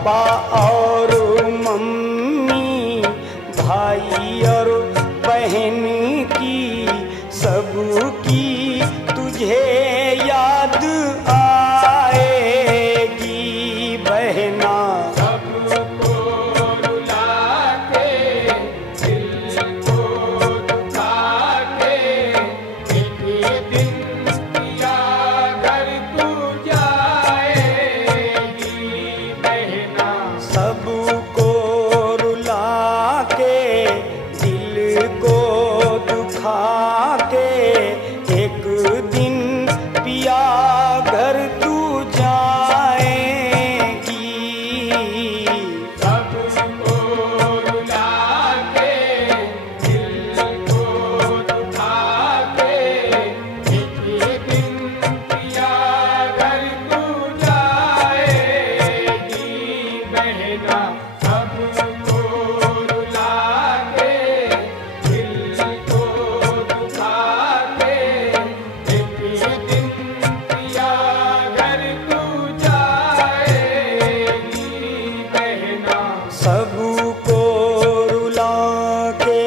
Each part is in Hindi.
पापा और मम्मी, भाई और बहन की, सबकी तुझे याद आएगी बहना। सबको रुला के, दिल को दुखा के, एक दिन पिया घर तू जाएगी बहना। सबको रुला के, दिल को दुखा के, एक दिन पिया घर तू जाएगी। सबको रुला के, दिल को दुखा के, एक दिन पिया घर तू जाएगी बहना। सबको रुला के, दिल को दुखा के, एक दिन पिया घर तू जाएगी बहना। सबको रुला के।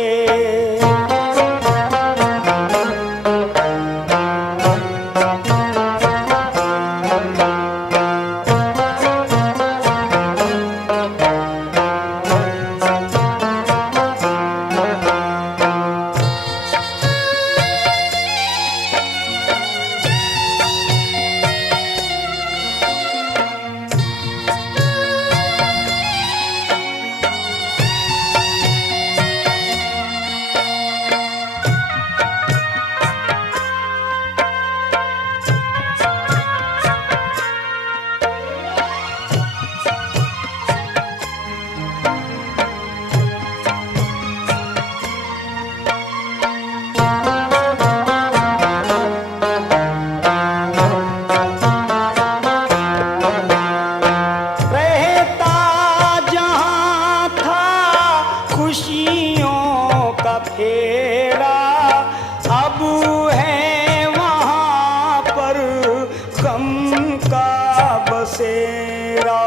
रहता जहाँ था खुशियों का फेरा, अब है वहाँ पर गम का बसेरा।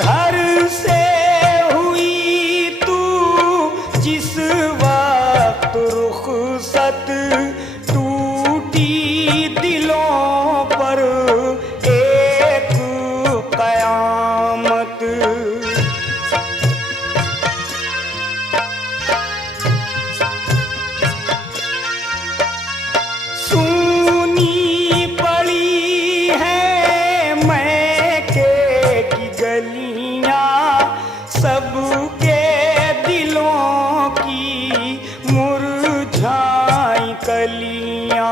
घर से हुई तू जिस वक्त रुखसत, टूटी दिलों पर एक कयामत। सूनी पड़ी है मैके की गलियां, सबके दिलों की मुरझाई कलियां।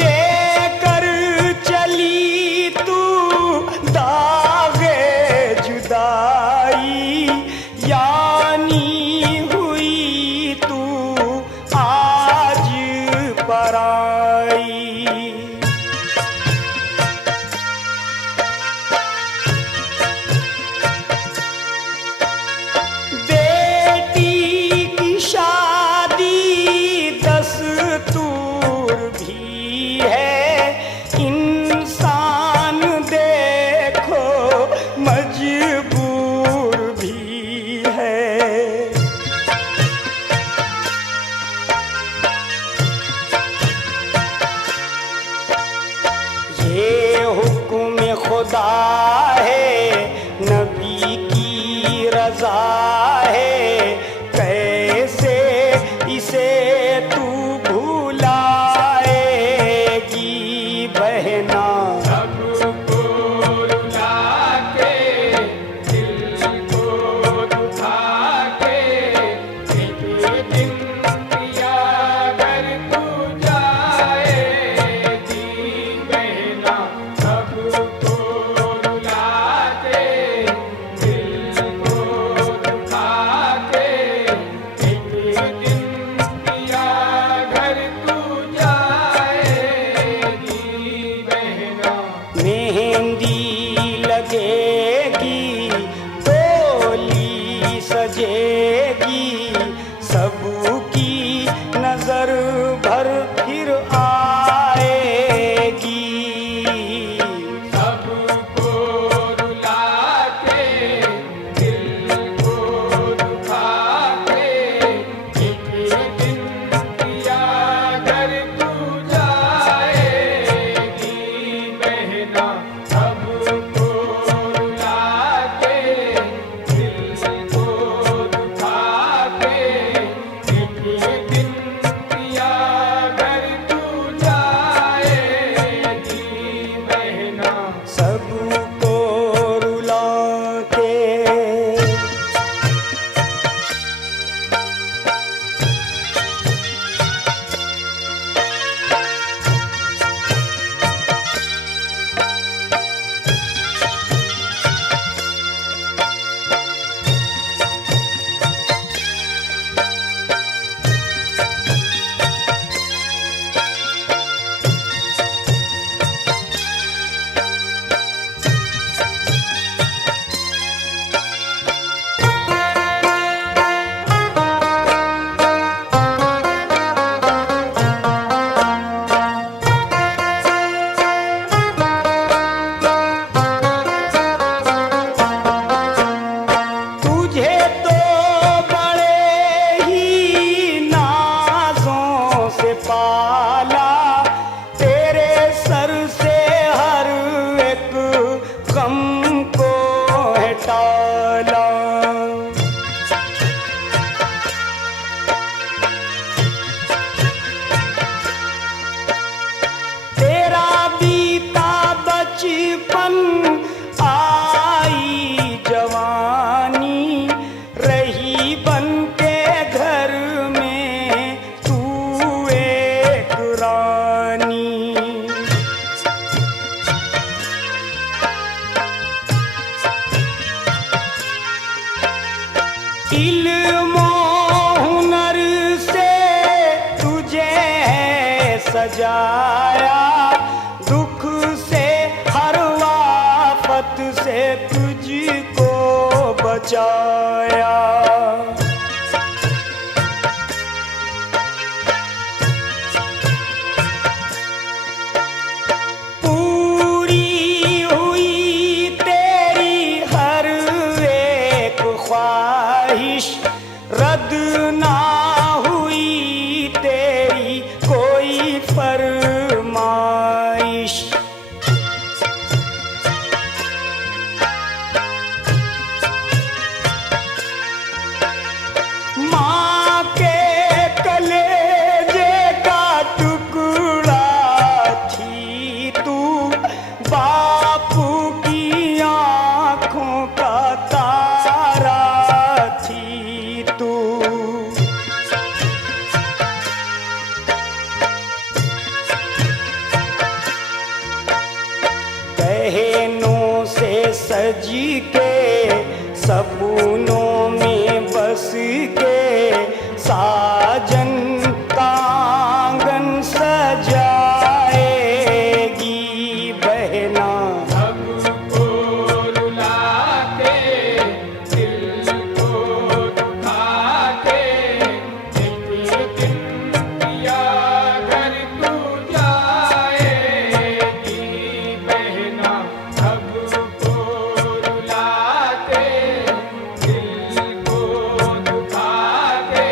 देकर चली तू दागे जुदाई, यानी हुई तू आज पराई। बेटी की शादी दस्तूर भी है, इंसान देखो मजबूर भी है। ये हुक्म खुदा है, नबी की रजा है, कैसे इसे तू भुलाएगी बहना। सबको रुला के, दिल को दुखा के, एक दिन पिया घर तू जाएगी बहना। सबको रुला सजाया, दुख से हर आफत से तुझको बचाया। पूरी हुई तेरी हर एक ख्वाहिश, रद्द ना हुई तेरी कोई फरमाइश। माँ के कलेजे का टुकड़ा थी तू, बापू की आँखों का तारा थी तू। गहनों से सज के सपनों में बस के, साजन का आंगन सजाएगी बहना। सबको रुला के, दिल को दुखा के, एक दिन पिया घर तू जाएगी बहना। सबको रुला के, दिल को दुखा के,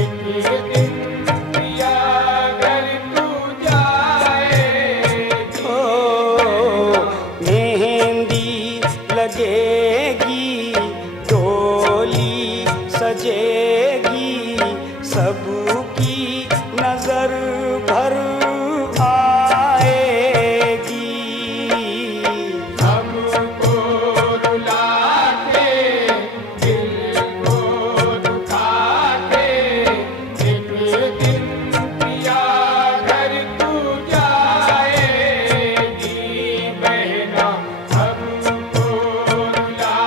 एक दिन पिया घर तू जाएगी। ओ मेहंदी लगेगी, डोली सजेगी, सबकी नजर भर आएगी। सबको रुला के, दिल को दुखा के, एक दिन पिया घर तू जाएगी बहना। सबको रुला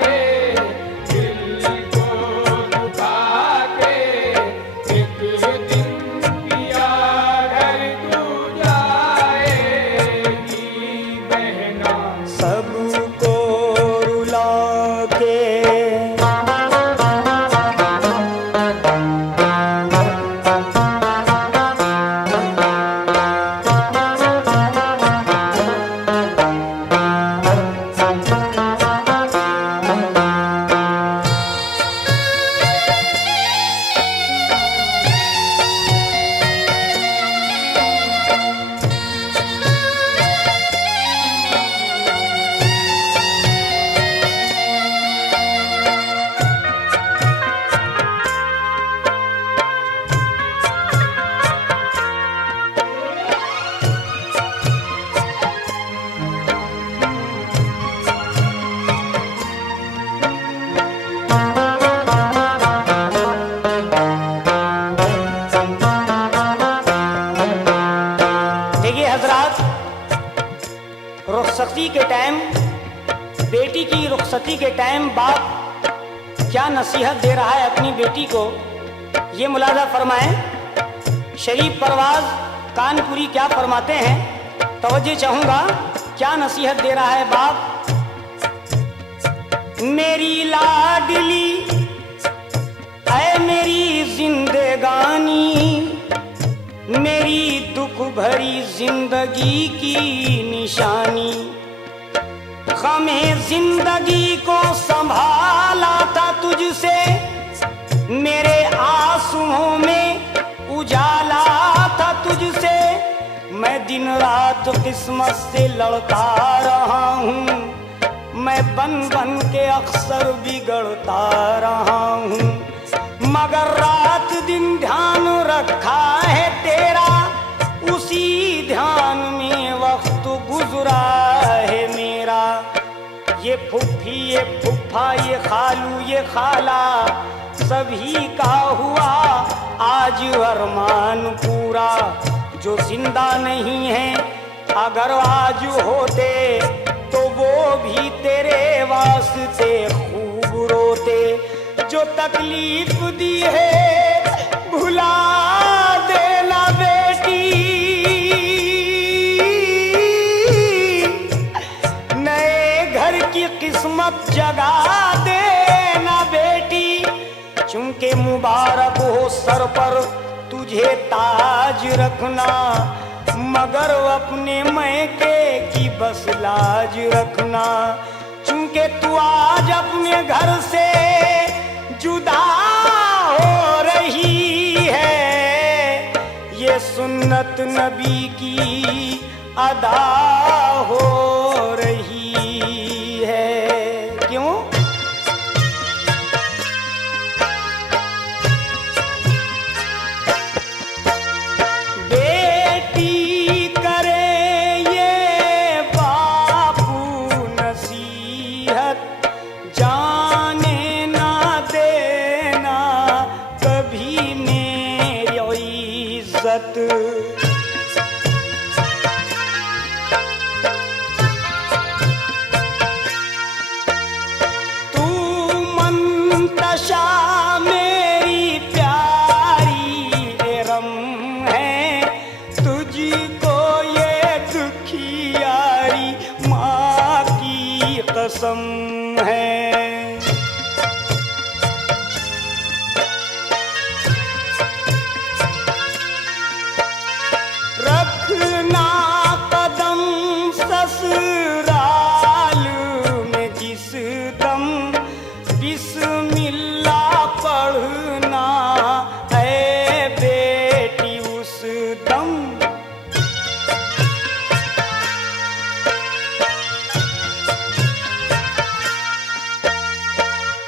के, दिल को दुखा के, एक दिन पिया घर तू जाएगी बहना। सबको रुला के। देखिए हजरात, रुखसती के टाइम, बेटी की रुखसती के टाइम बाप क्या नसीहत दे रहा है अपनी बेटी को, ये मुलाजा फरमाएं। शरीफ परवाज कानपुरी क्या फरमाते हैं, तवज्जो चाहूंगा, क्या नसीहत दे रहा है बाप। मेरी लाडली ऐ मेरी जिंदगानी, मेरी दुख भरी जिंदगी की निशानी, गमे जिंदगी को संभाला था तुझसे, मेरे आंसुओं में उजाला था तुझसे। मैं दिन रात किस्मत से लड़ता रहा हूँ, मैं बन बन के अक्सर बिगड़ता रहा हूँ, मगर रात दिन ध्यान रखा है तेरा, उसी ध्यान में वक्त गुजरा है मेरा। ये फुफ्फी ये फुफ्फा ये खालू ये खाला, सभी का हुआ आज अरमान पूरा। जो जिंदा नहीं है अगर आज होते, तो वो भी तेरे वास्ते खूब रोते। जो तकलीफ दी है भुला देना बेटी, मुबारक हो सर पर तुझे ताज रखना, मगर अपने मैके की बस लाज रखना। चूंकि तू आज अपने घर से जुदा हो रही है, ये सुन्नत नबी की अदा हो रही है। क्यों? बेटी करे ये बापू नसीहत, जाने ना देना कभी मेरी इज्जत। तशा मेरी प्यारी एरम है, तुझको ये दुखियारी माँ की कसम है। रखना कदम ससुराल में जिस दम, बिस्मिल्लाह पढ़ना ऐ बेटी उस दम।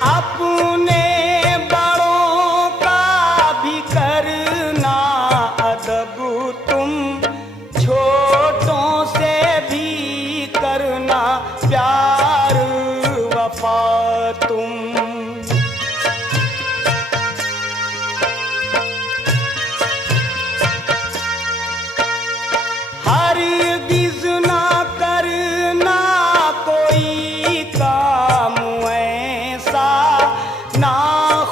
अपने बड़ों का भी करना अदब तुम, छोटों से भी करना प्यार वफा तुम। हरगिज़ ना करना कोई काम ऐसा, ना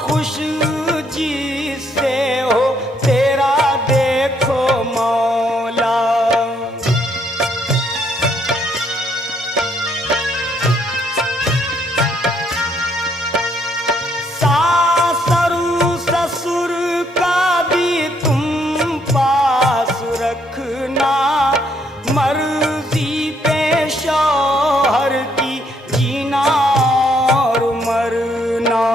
खुश जिससे हो तेरा देखो मौला। सासरू ससुर का भी तुम पास रखना, मर्जी पे शौहर की जीना और मरना।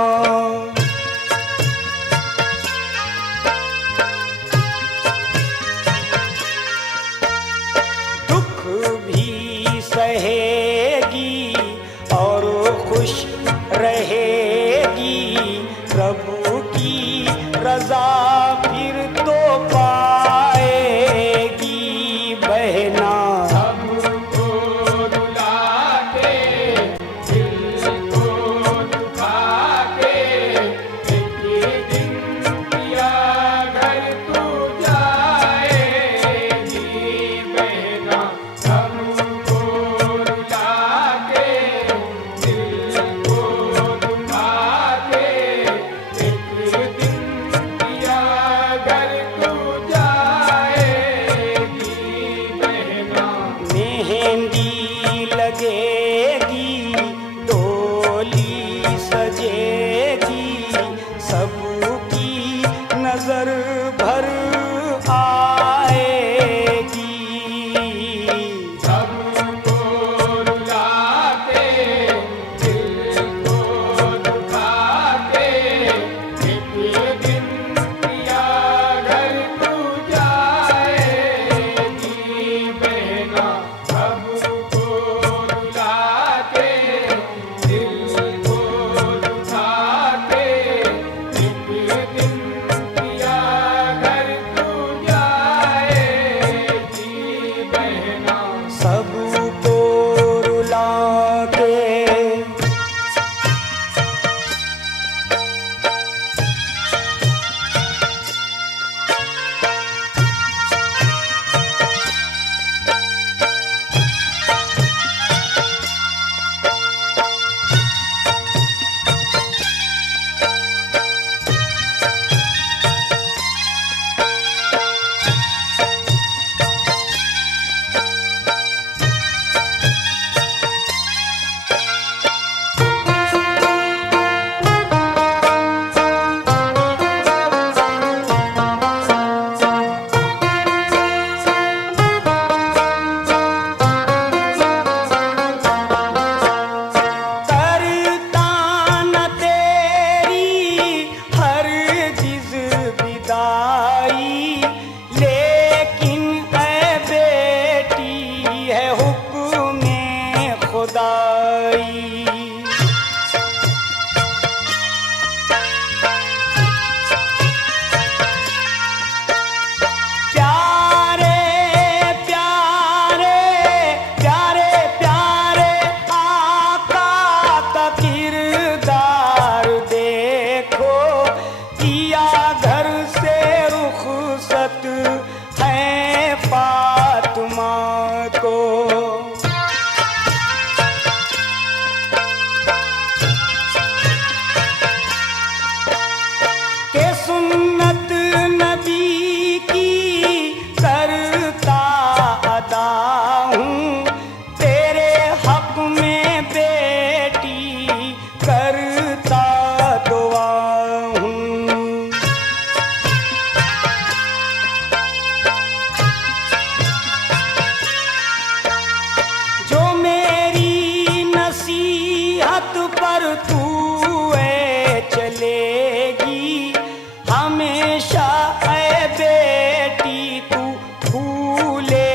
दुख भी सहेगी और खुश रहेगी, प्रभु की रजा फिर तो पाएगी। फातिमा को। के सुन्नत नबी की करता अदा हूँ, तेरे हक में बेटी करता दुआ हूँ। जो मेरी नसीहत पर तू चलेगी, हमेशा ऐ बेटी तू फूले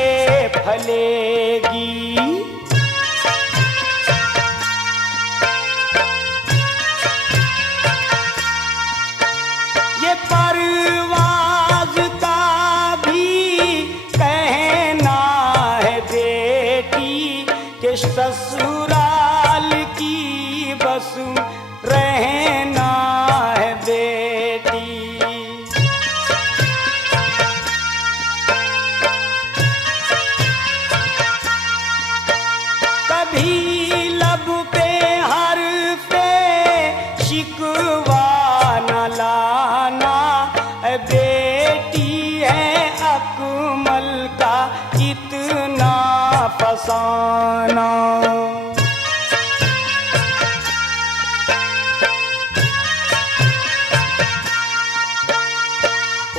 फलेगी। ये परवाज़ का भी कहना है बेटी कि ससुराल की बस रहना है बेटी। कभी लब पे हर्फ़े शिकवा न लाना, बेटी है अकमल का इतना फसाना।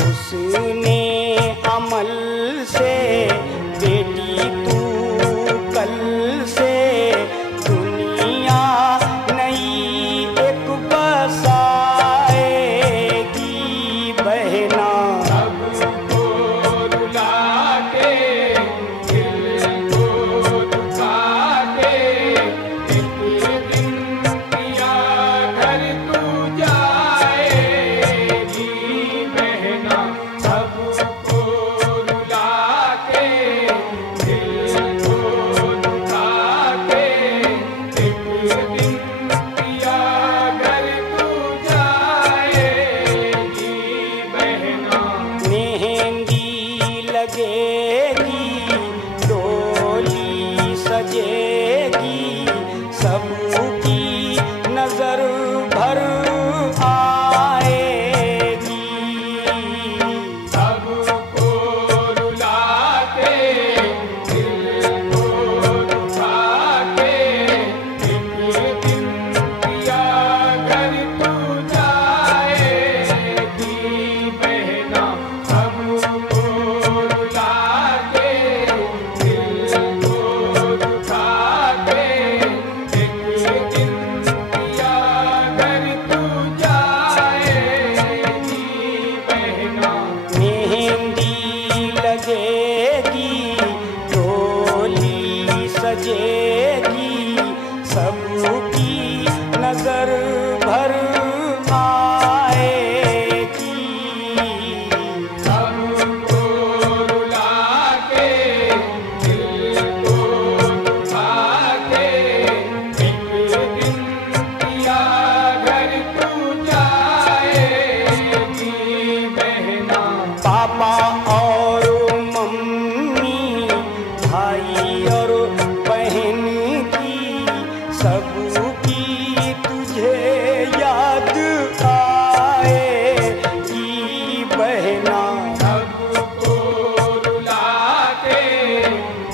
उसने अमल से बेटी तू कल से दुनिया नई एक बसाएगी बहना। सबको रुला के दिल को दुखा के एक दिन पिया घर तू जाएगी बहना। सबको रुला के दिल को दुखा के एक दिन पिया घर तू जाएगी बहना। मेहंदी लगेगी डोली सजेगी, सबकी नजर भर आएगी। सबको रुला के दिल को दुखा के एक दिन पिया घर तू जाएगी बहना। सबको रुला के दिल को दुखा के एक दिन पिया घर तू जाएगी बहना। मेहंदी लगेगी डोली सजेगी, सबकी नजर भर आएगी। सबको रुला के दिल को दुखा के एक दिन पिया घर तू जाएगी बहना। पापा और मम्मी, भाई और बहन की, सबकी तुझे याद आएगी बहना। सबको रुला के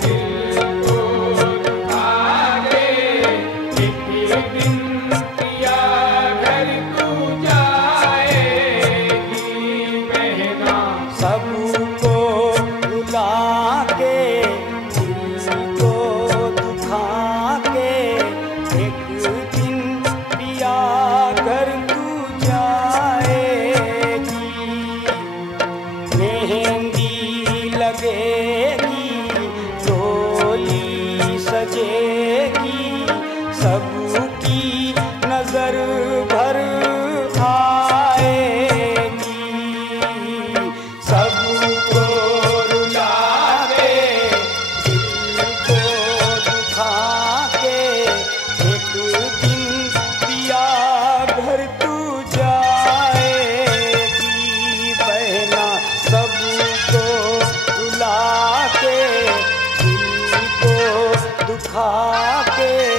दिल को दुखा के एक दिन पिया घर तू जाएगी बहना। सबको रुला के दिल को दुखा के एक दिन पिया घर तू जाएगी। मेहंदी लगेगी डोली सजेगी, सबकी नजर भर आएगी। सबको रुला के खा के